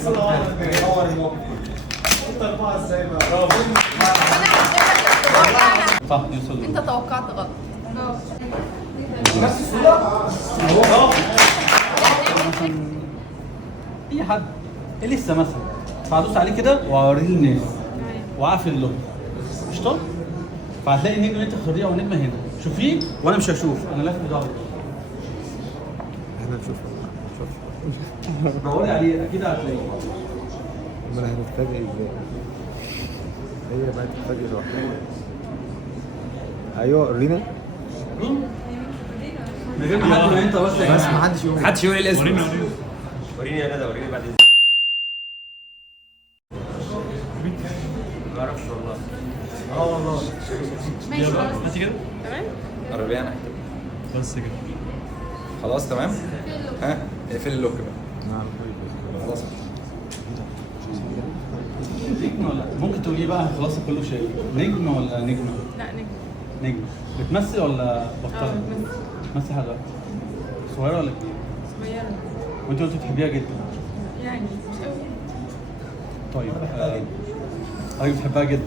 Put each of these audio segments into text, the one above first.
صح يوصل. انت توقعت غلط. اي حد لسه مثلا فهدوس عليه كده واوريه للناس واقفل اللون قشطه. فهتلاقي النجم اللي انت اختاريه او النجمه هنا شوفيه وانا مش هشوف، انا لافت بظهري. احنا نشوف دوري عليه اكيد هتلاقيه. امال هنتفاجئ ازاي؟ هي بقى تتفاجئ لوحدها. ايوه ورينا من غير ما حد ما انت بس بس ما حدش يقول محدش يقول الاسم. وريني يا ندى، وريني بعد اذنك. ما اعرفش والله. والله ماشي خلاص ماشي كده. تمام. قربي انا بس كده. خلاص تمام. ها اقفل اللوك بقى. خلاص. نجم ولا ممكن تقولي بقى خلاص كله شيء نجم ولا نجمه؟ لا نجم. نجم. بتمثل ولا بطلت؟ بتمثل. بتمثل حاجه صغيره ولا كبيره؟ صغيرة. وانت قلت بتحبيها جدا. يعني مش قوي. طيب حضرتك بتحبها جدا.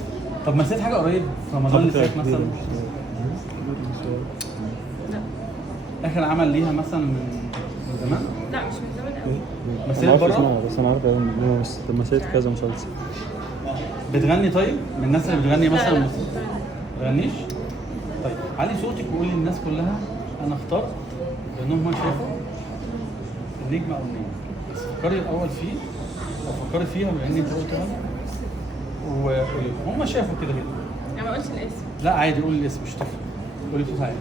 طب مثلت حاجه قريب في رمضان اللي فات مثلا؟ لا. اخر عمل ليها مثلا من زمان؟ لا مش من زمان قوي. مثلت بره؟ بس انا عارف ان مثلت كذا مسلسل. بتغني طيب؟ من الناس اللي بتغني لا، مثلا؟ لا. ما بتغنيش؟ طيب علي صوتك وقولي للناس كلها انا اخترت لانهم هم شافوا النجم او النجم. بس فكري الاول فيه او فكري فيها بما ان انت قلتها وهم شافوا كده كده. انا ما قلتش الاسم. لا عادي قولي الاسم مش تفرق. قولي بصوت عالي.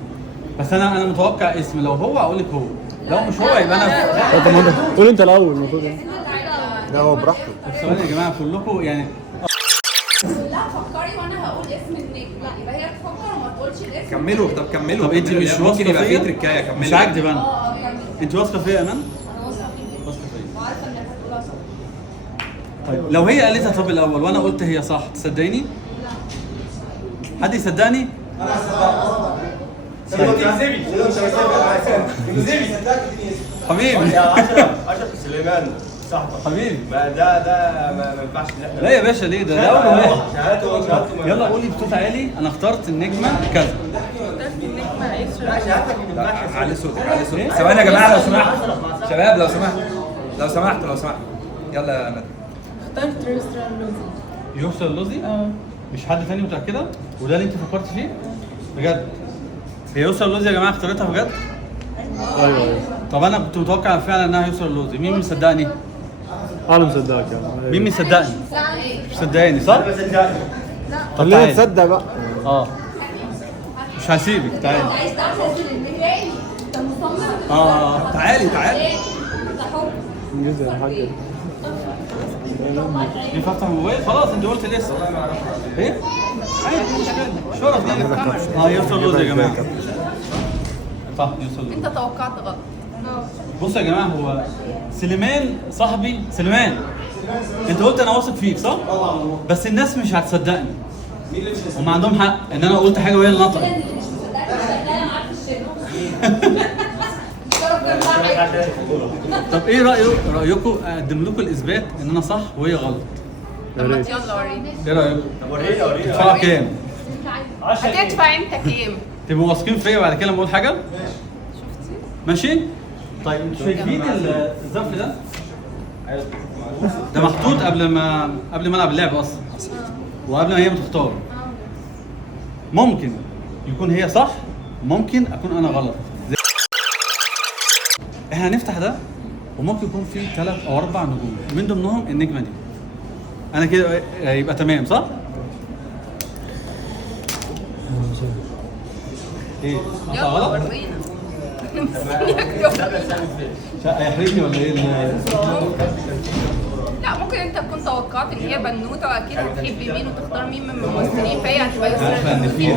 بس انا متوقع اسم، لو هو اقول لك هو، لو مش هو يبقى انا. طب ما انت قول انت الاول المفروض يعني. لا هو براحته. طب ثواني يا جماعه كلكم يعني لا فكري وانا هقول اسم النجم، لا يبقى هي تفكر وما تقولش الاسم. كملوا. طب كملوا. طب انت كملوا. مش ممكن واثقه يبقى فيا؟ في تركايه. كملوا. مش هكدب انا. كملي. انت واثقه فيا يا امان؟ انا واثقه فيكي واثقه فيا. وعارفه انك هتقولها صح. طيب لو هي قالتها طب الاول وانا قلت هي صح تصدقيني؟ حد يصدقني؟ حبيبي اشرف سليمان صاحبك حبيبي ده ما ينفعش ان احنا لا يا باشا ليه ده اول واحد. شهادته يلا قولي بصوت عالي انا اخترت النجمه كذا. اخترت النجمة يسرا. شهادتك ما تنفعش. علي صوتك. علي صوتك. إيه؟ ثواني يا جماعه لو سمحت. شباب لو سمحت. لو سمحت. لو سمحت. يلا يا ندى. اخترت يسرا اللوزي. يوصل اللوزي؟ اه. مش حد تاني متاكده؟ وده اللي انت فكرت فيه؟ بجد؟ هي يوصل اللوزي يا جماعه اختارتها بجد؟ ايوه طب انا كنت متوقع فعلا انها يوصل اللوزي، مين مصدقني؟ انا مصدقك يعني. مين مصدقني؟ مش مصدقاني صح؟ طب خلينا تعالي. تصدق بقى. اه مش هسيبك تعالي. عايز تعرف اسم النجم؟ انت مصمم؟ تعالي تعالي. ده حب. انجز يا حاج. ينفع افتح الموبايل؟ خلاص انت قلت لسه. ايه؟ عادي مش مشكله. شرف دي. يوصل اللوزي يا جماعه. صح يوصل اللوزي. انت توقعت غلط. بصوا يا جماعه هو سليمان صاحبي سليمان. انت قلت انا واثق فيك صح؟ بس الناس مش هتصدقني. هم عندهم حق ان انا قلت حاجه وهي اللي نطقت. اللي مش مصدقك شغاله معاك في الشغل. الشرف كان معاك. طب ايه رايكم اقدم لكم الاثبات ان انا صح وهي غلط؟ طب ما يلا وريني. ايه رايكم؟ طب وريني تدفعوا كام؟ هتدفع انت كام؟ تبقوا واثقين فيا بعد كده لما اقول حاجه؟ ماشي؟ طيب انتوا شايفين الظرف ده؟ ده محطوط قبل ما العب اللعبه اصلا وقبل ما هي بتختار. ممكن يكون هي صح ممكن اكون انا غلط. احنا هنفتح ده وممكن يكون فيه 3 أو 4 نجوم من ضمنهم النجمه دي. انا كده يبقى تمام صح؟ ايه؟ يلا غلط؟ ورينا. مستنيك تقول. هيحرجني ولا ايه؟ لا ممكن انت تكون توقعت ان هي بنوته واكيد هتحب مين وتختار مين من الممثلين فهي هتبقى يسرا عارفه ان في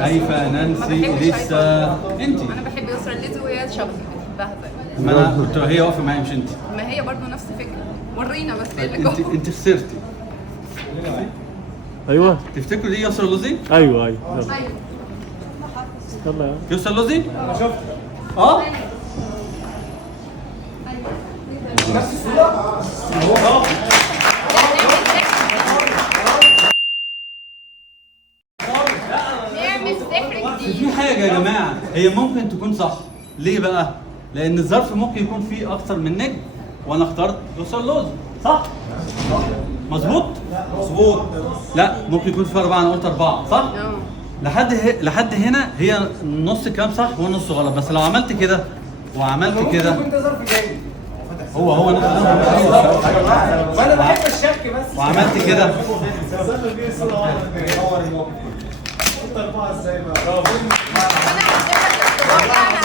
هيفا نانسي لسه انت. انا بحب يسرا الليزي وهي شخص بتحبها زي ما انا كنت هي واقفه معايا مش انت. ما هي برضه نفس الفكره. ورينا بس ايه اللي انت جوه. انت خسرتي. ايوه تفتكروا دي يسرا اللوزي؟ ايوه يلا يلا يا يسرا اللوزي؟ اه نعمل سحر في جديد. حاجة يا جماعة هي ممكن تكون صح. ليه بقى؟ لأن الظرف ممكن يكون فيه أكثر من نجم وأنا اخترت يوصل لوز صح؟ مظبوط؟ مظبوط. لا ممكن يكون فيه 4 أنا قلت 4 صح؟ اه. لحد هنا هي نص الكلام صح ونص غلط، بس لو عملت كده وعملت كده كنت ظرف جاي. هو نفس وانا بحب الشك بس. وعملت كده انا هديلك اختبار